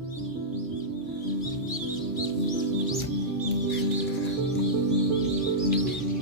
Thank you.